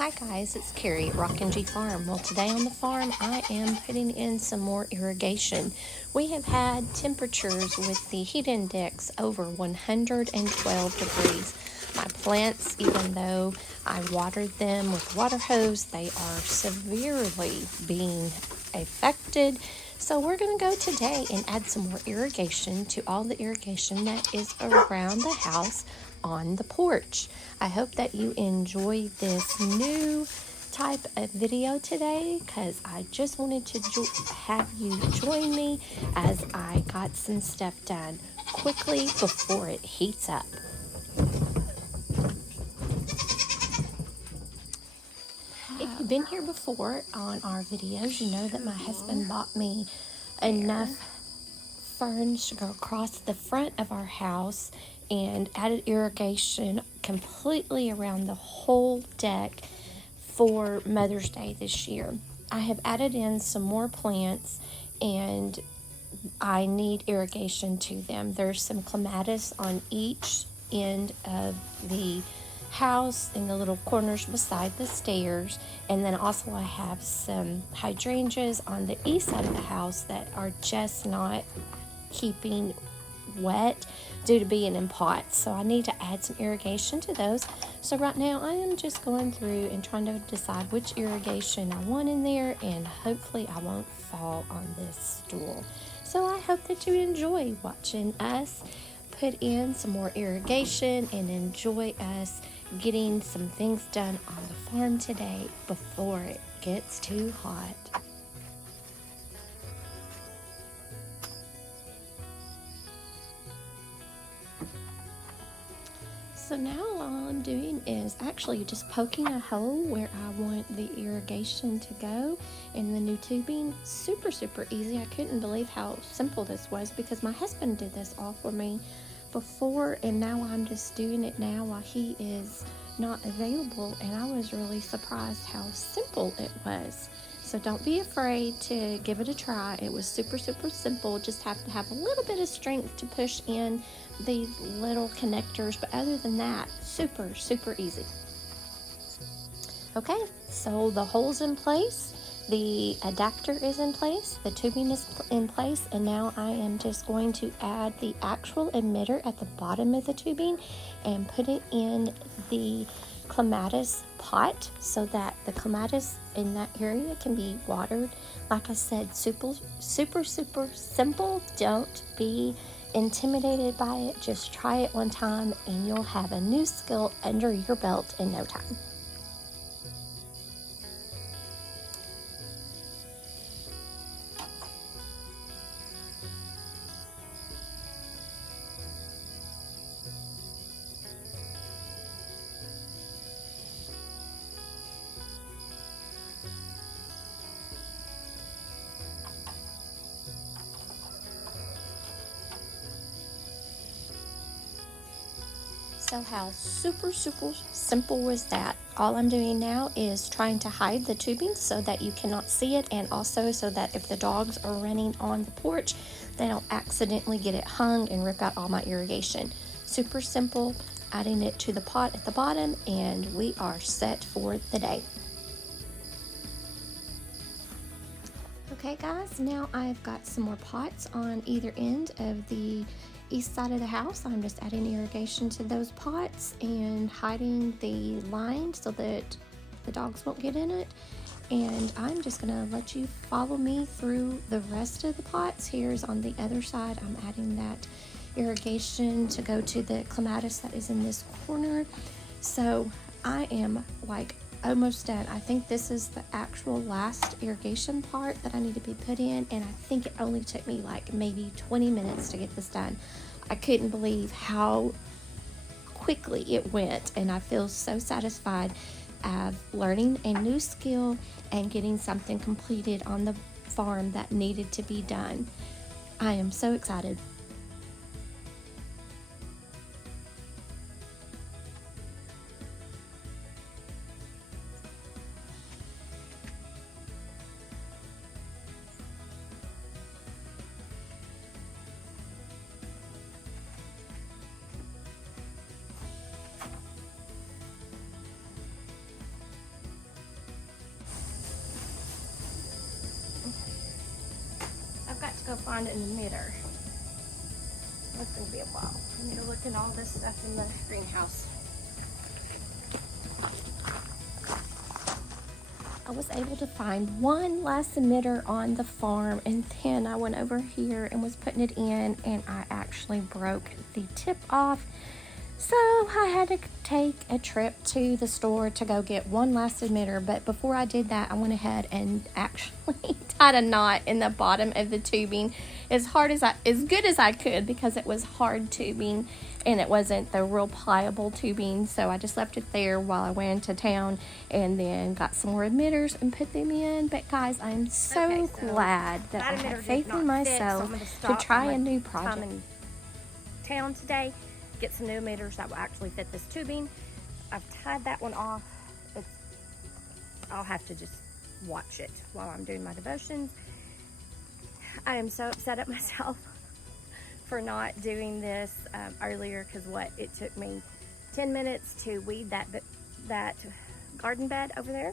Hi guys, it's Carrie at Rock and G Farm. Well, today on the farm I am putting in some more irrigation. We have had temperatures with the heat index over 112 degrees. My plants, even though I watered them with a water hose, they are severely being affected. So we're going to go today and add some more irrigation to all the irrigation that is around the house on the porch. I hope that you enjoy this new type of video today because I just wanted to have you join me as I got some stuff done quickly before it heats up. If you've been here before on our videos, you know that my husband bought me enough ferns to go across the front of our house and added irrigation completely around the whole deck for Mother's Day this year. I have added in some more plants and I need irrigation to them. There's some clematis on each end of the house in the little corners beside the stairs, and then also I have some hydrangeas on the east side of the house that are just not keeping wet due to being in pots, so I need to add some irrigation to those. So right now I am just going through and trying to decide which irrigation I want in there, and hopefully I won't fall on this stool. So I hope that you enjoy watching us put in some more irrigation and enjoy us getting some things done on the farm today before it gets too hot. So now all I'm doing is actually just poking a hole where I want the irrigation to go in the new tubing. Super easy. I couldn't believe how simple this was because my husband did this all for me before, and now I'm just doing it now while he is not available, and I was really surprised how simple it was. So don't be afraid to give it a try. It was super simple. Just have to have a little bit of strength to push in these little connectors, but other than that, super easy. Okay, so the hole's in place, the adapter is in place, the tubing is in place, and now I am just going to add the actual emitter at the bottom of the tubing and put it in the clematis pot so that the clematis in that area can be watered. Like I said, super simple. Don't be intimidated by it. Just try it one time and you'll have a new skill under your belt in no time. So how super simple was that? All I'm doing now is trying to hide the tubing so that you cannot see it, and also so that if the dogs are running on the porch, they don't accidentally get it hung and rip out all my irrigation. Super simple, adding it to the pot at the bottom, and we are set for the day. Okay guys, now I've got some more pots on either end of the east side of the house. I'm just adding irrigation to those pots and hiding the line so that the dogs won't get in it. And I'm just gonna let you follow me through the rest of the pots. Here's on the other side, I'm adding that irrigation to go to the clematis that is in this corner. So I am like almost done. I think this is the actual last irrigation part that I need to be put in, and I think it only took me like maybe 20 minutes to get this done. I couldn't believe how quickly it went, and I feel so satisfied of learning a new skill and getting something completed on the farm that needed to be done. I am so excited. go find an emitter. That's going to be a while. I need to look at all this stuff in the greenhouse. I was able to find one last emitter on the farm, and then I went over here and was putting it in, and I actually broke the tip off. So I had to take a trip to the store to go get one last emitter, but before I did that, I went ahead and actually tied a knot in the bottom of the tubing as good as I could, because it was hard tubing and it wasn't the real pliable tubing. So I just left it there while I went into town and then got some more emitters and put them in. But guys, I'm so glad that I have faith in myself to try a new project. I'm in town today, get some new emitters that will actually fit this tubing. I've tied that one off. I'll have to just watch it while I'm doing my devotions. I am so upset at myself for not doing this earlier, because it took me 10 minutes to weed that garden bed over there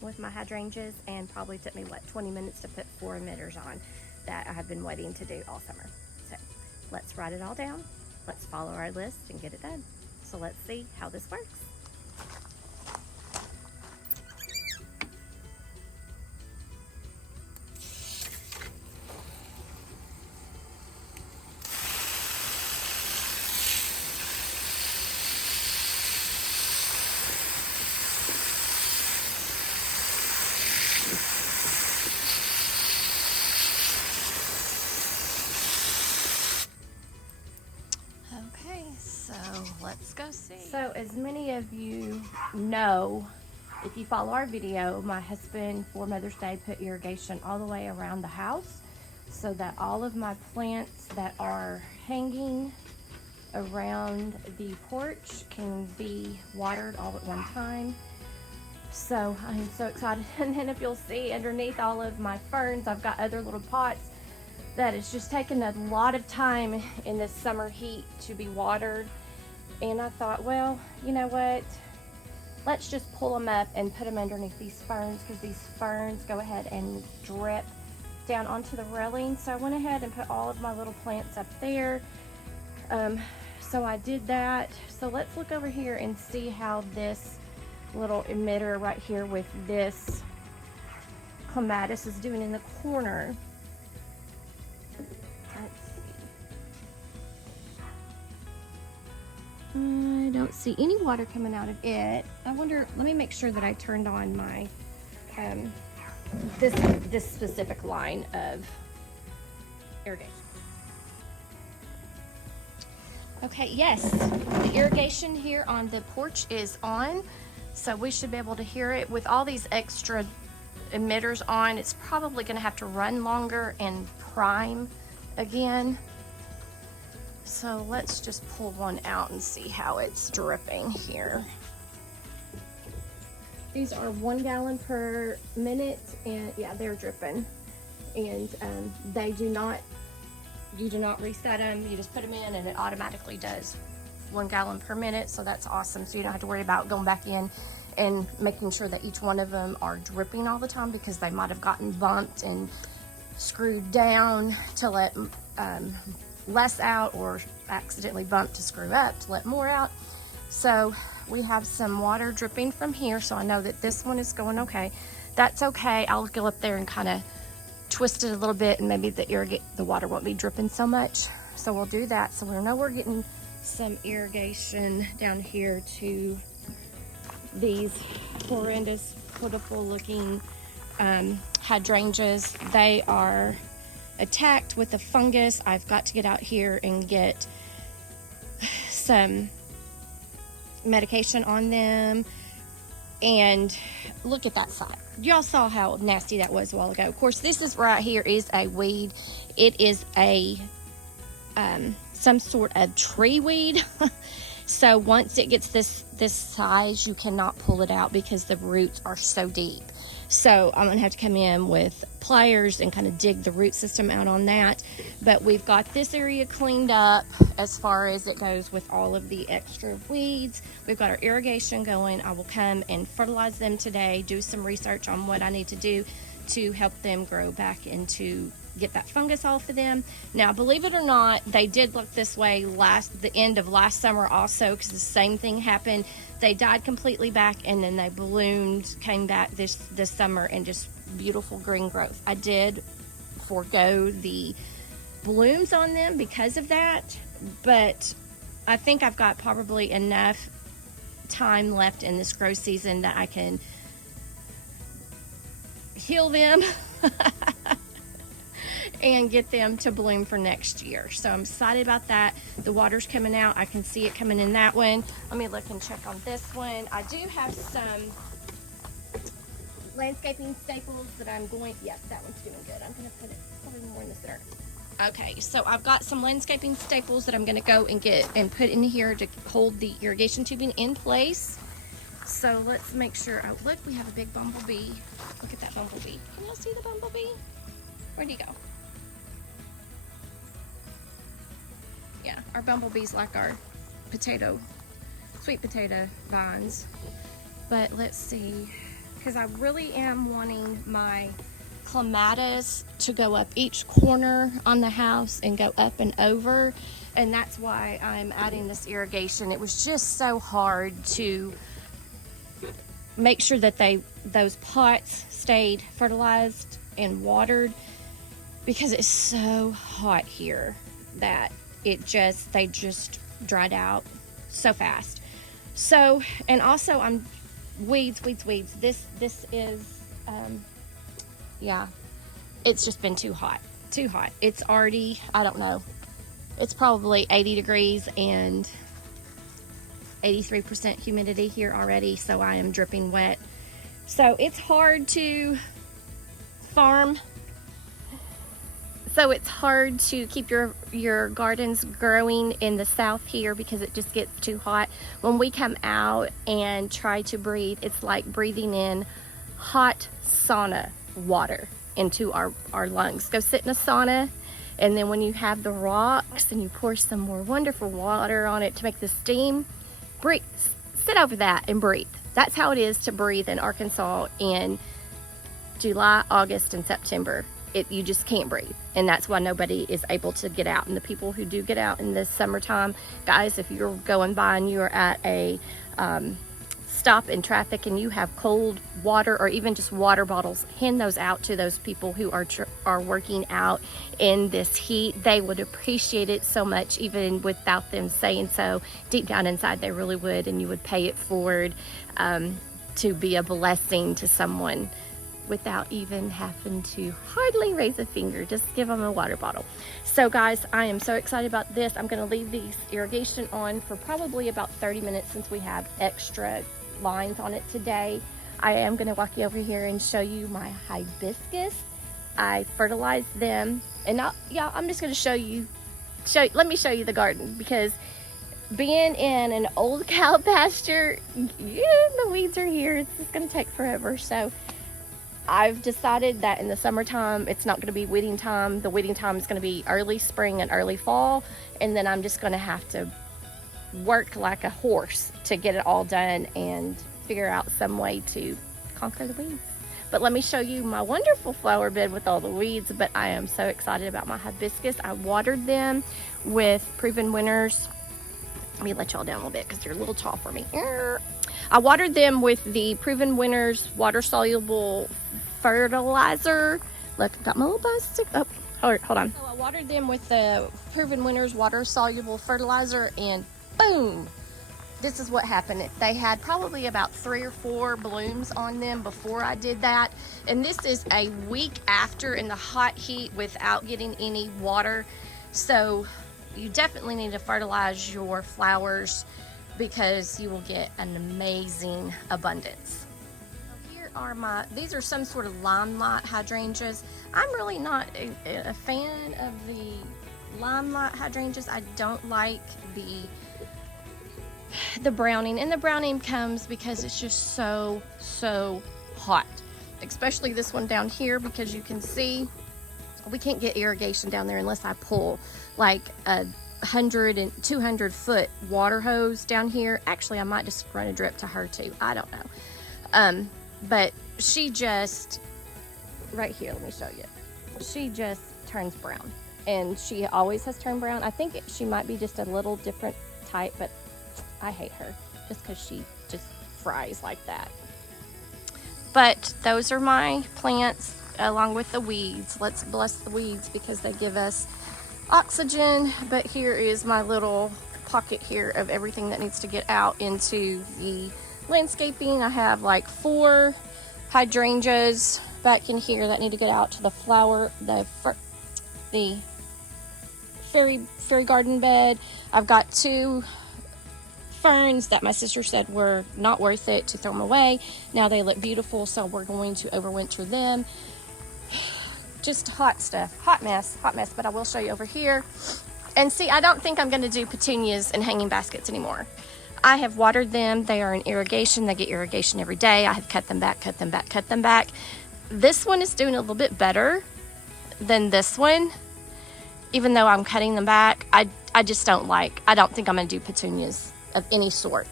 with my hydrangeas, and probably took me 20 minutes to put 4 emitters on that I have been waiting to do all summer. So let's write it all down. Let's follow our list and get it done. So let's see how this works. Let's go see. So as many of you know, if you follow our video, my husband for Mother's Day put irrigation all the way around the house so that all of my plants that are hanging around the porch can be watered all at one time. So I'm so excited. And then if you'll see underneath all of my ferns, I've got other little pots that it's just taken a lot of time in this summer heat to be watered. And I thought, well, you know what? Let's just pull them up and put them underneath these ferns, because these ferns go ahead and drip down onto the railing. So I went ahead and put all of my little plants up there. So I did that. So let's look over here and see how this little emitter right here with this clematis is doing in the corner. I don't see any water coming out of it. I wonder, let me make sure that I turned on my, this specific line of irrigation. Okay, yes, the irrigation here on the porch is on, so we should be able to hear it. With all these extra emitters on, it's probably gonna have to run longer and prime again. So let's just pull one out and see how it's dripping here. These are 1 gallon per minute, and yeah, they're dripping. And you do not reset them. You just put them in and it automatically does 1 gallon per minute. So that's awesome. So you don't have to worry about going back in and making sure that each one of them are dripping all the time, because they might have gotten bumped and screwed down to let less out, or accidentally bumped to screw up to let more out. So we have some water dripping from here, so I know that this one is going okay. That's okay. I'll go up there and kind of twist it a little bit, and maybe the water won't be dripping so much. So we'll do that. So we know we're getting some irrigation down here to these horrendous, pitiful looking hydrangeas. They are attacked with a fungus. I've got to get out here and get some medication on them. And look at that side. Y'all saw how nasty that was a while ago. Of course, this is right here is a weed. It is a some sort of tree weed. So once it gets this size, you cannot pull it out because the roots are so deep. So I'm gonna have to come in with pliers and kind of dig the root system out on that. But we've got this area cleaned up as far as it goes with all of the extra weeds. We've got our irrigation going. I will come and fertilize them today, do some research on what I need to do to help them grow back into get that fungus off of them. Now, believe it or not, they did look this way the end of last summer also, because the same thing happened. They died completely back, and then they bloomed, came back this summer, and just beautiful green growth. I did forego the blooms on them because of that, but I think I've got probably enough time left in this grow season that I can heal them and get them to bloom for next year. So I'm excited about that. The water's coming out. I can see it coming in that one. Let me look and check on this one. I do have some landscaping staples that I'm going, yes, that one's doing good. I'm going to put it probably more in the center. Okay, so I've got some landscaping staples that I'm going to go and get and put in here to hold the irrigation tubing in place. So let's make sure. Oh, look, we have a big bumblebee. Look at that bumblebee. Can y'all see the bumblebee? Where'd he go? Yeah, our bumblebees like our sweet potato vines. But let's see, because I really am wanting my clematis to go up each corner on the house and go up and over, and that's why I'm adding this irrigation. It was just so hard to make sure that those pots stayed fertilized and watered, because it's so hot here that they just dried out so fast. So, and also I'm weeds. This is yeah, it's just been too hot. It's already, I don't know, it's probably 80 degrees and 83% humidity here already, so I am dripping wet. So it's hard to farm. So it's hard to keep your gardens growing in the south here because it just gets too hot. When we come out and try to breathe, it's like breathing in hot sauna water into our lungs. Go sit in a sauna, and then when you have the rocks and you pour some more wonderful water on it to make the steam, breathe, sit over that and breathe. That's how it is to breathe in Arkansas in July, August, and September. You just can't breathe, and that's why nobody is able to get out. And the people who do get out in the summertime, guys, if you're going by and you're at a stop in traffic and you have cold water or even just water bottles, hand those out to those people who are working out in this heat. They would appreciate it so much, even without them saying so. Deep down inside, they really would, and you would pay it forward to be a blessing to someone without even having to hardly raise a finger. Just give them a water bottle. So guys, I am so excited about this. I'm going to leave these irrigation on for probably about 30 minutes since we have extra lines on it today. I am going to walk you over here and show you my hibiscus. I fertilized them, and I'm just going to let me show you the garden, because being in an old cow pasture, the weeds are here. It's just going to take forever. So I've decided that in the summertime, it's not going to be weeding time. The weeding time is going to be early spring and early fall, and then I'm just going to have to work like a horse to get it all done and figure out some way to conquer the weeds. But let me show you my wonderful flower bed with all the weeds. But I am so excited about my hibiscus. I watered them with Proven Winners. Let me let y'all down a little bit because you're a little tall for me. I watered them with the Proven Winners water soluble fertilizer. Look, I got my little buzz stick. Oh, hold on. So I watered them with the Proven Winners water soluble fertilizer, and boom, this is what happened. They had probably about 3 or 4 blooms on them before I did that, and this is a week after in the hot heat without getting any water. So you definitely need to fertilize your flowers because you will get an amazing abundance. These are some sort of limelight hydrangeas. I'm really not a fan of the limelight hydrangeas. I don't like the browning, and the browning comes because it's just so hot, especially this one down here, because you can see we can't get irrigation down there unless I pull like a 100 and 200 foot water hose down here. Actually, I might just run a drip to her too, I don't know. But she just, right here, let me show you, she just turns brown. And she always has turned brown. I think she might be just a little different type, but I hate her just because she just fries like that. But those are my plants along with the weeds. Let's bless the weeds because they give us oxygen. But here is my little pocket here of everything that needs to get out into the landscaping. I have like 4 hydrangeas back in here that need to get out to the flower, the fairy garden bed. I've got 2 ferns that my sister said were not worth it to throw them away. Now they look beautiful, so we're going to overwinter them. Just hot stuff, hot mess, but I will show you over here. And see, I don't think I'm going to do petunias in hanging baskets anymore. I have watered them. They are in irrigation. They get irrigation every day. I have cut them back. This one is doing a little bit better than this one, even though I'm cutting them back. I just don't think I'm going to do petunias of any sort,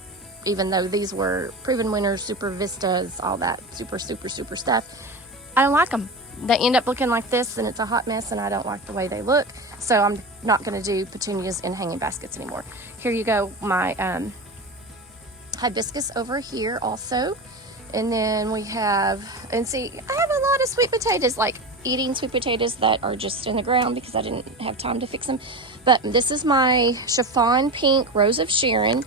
even though these were proven winners, super vistas, all that super stuff. I don't like them. They end up looking like this, and it's a hot mess, and I don't like the way they look. So I'm not going to do petunias in hanging baskets anymore. Here you go, my hibiscus over here also. And then we have, and see, I have a lot of sweet potatoes, like eating sweet potatoes that are just in the ground because I didn't have time to fix them. But this is my chiffon pink Rose of Sharon.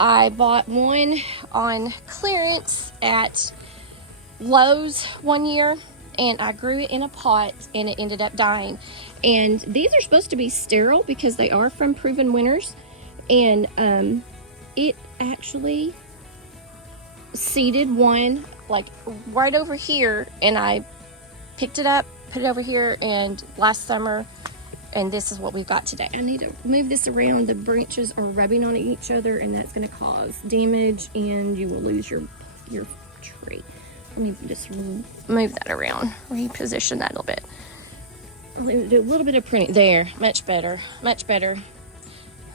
I bought one on clearance at Lowe's one year, and I grew it in a pot, and it ended up dying. And these are supposed to be sterile because they are from proven winners. And it actually seeded one like right over here, and I picked it up, put it over here, and last summer, and this is what we've got today. I need to move this around. The branches are rubbing on each other, and that's going to cause damage, and you will lose your tree. Let me just move that around, reposition that a little bit. Do a little bit of pruning there. Much better.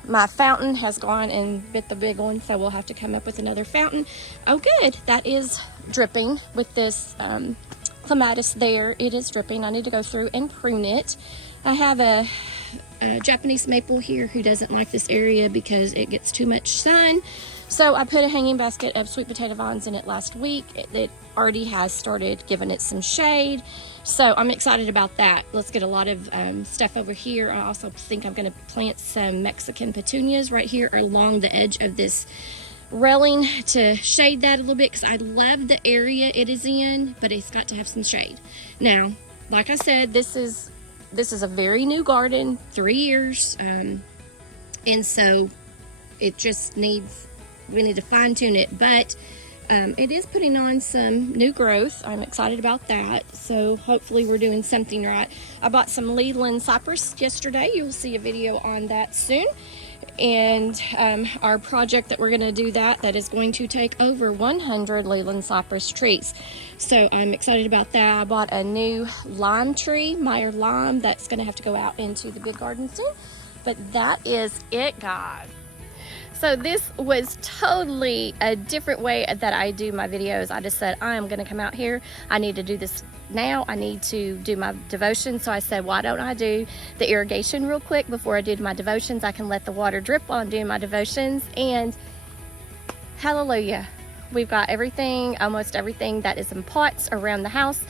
My fountain has gone and bit the big one, so we'll have to come up with another fountain. Oh good, that is dripping with this clematis there. It is dripping. I need to go through and prune it. I have a Japanese maple here who doesn't like this area because it gets too much sun. So I put a hanging basket of sweet potato vines in it last week. It already has started giving it some shade. So I'm excited about that. Let's get a lot of stuff over here. I also think I'm going to plant some Mexican petunias right here along the edge of this railing to shade that a little bit because I love the area it is in, but it's got to have some shade. Now, like I said, this is a very new garden, 3 years, and so it just needs, we need to fine tune it, but it is putting on some new growth. I'm excited about that, so hopefully we're doing something right. I bought some Leland cypress yesterday. You'll see a video on that soon. And our project that we're going to do that is going to take over 100 Leland cypress trees. So I'm excited about that. I bought a new lime tree, Meyer lime, that's going to have to go out into the big garden soon. But that is it, guys. So this was totally a different way that I do my videos. I just said, I am going to come out here. I need to do this now. I need to do my devotion. So I said, why don't I do the irrigation real quick before I do my devotions? I can let the water drip while I'm doing my devotions. And hallelujah, we've got everything, almost everything that is in pots around the house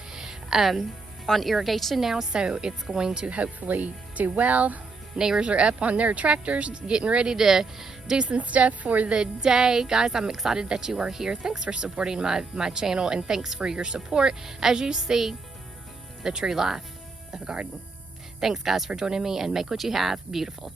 on irrigation now. So it's going to hopefully do well. Neighbors are up on their tractors getting ready to do some stuff for the day. Guys, I'm excited that you are here. Thanks for supporting my channel, and thanks for your support as you see the true life of a garden. Thanks, guys, for joining me, and make what you have beautiful.